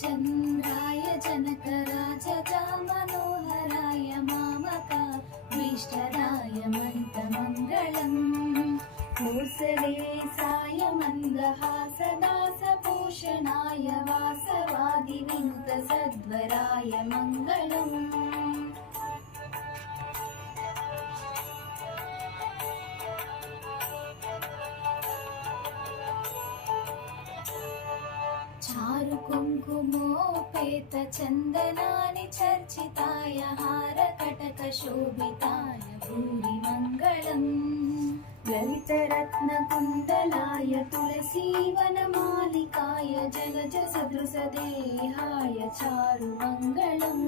चन्द्राय जनकराजजामनोहराय मामकाभीष्टदाय मन्त्रमङ्गलम् कोसलेशाय मन्दहासदासभूषणाय वासवादिविनुतसद्वराय मङ्गलम् चारु कुङ्कुमोपेत चन्दनानि चर्चिताय हारकटकशोभिताय भूरि मङ्गलम् ललितरत्नकुण्डलाय तुलसीवनमालिकाय जलजसदृशदेहाय चारु मङ्गलम्